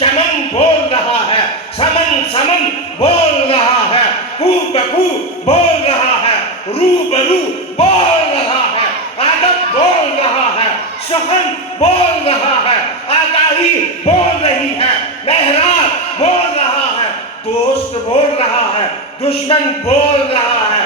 चमन बोल रहा है, समन समन बोल रहा है, कू बकू बोल रहा है, रूबरू बोल रहा है, अदब बोल रहा है, सुखन बोल रहा है, आगाही बोल रही है, मेहराब बोल रहा है, दोस्त बोल रहा है, दुश्मन बोल रहा है,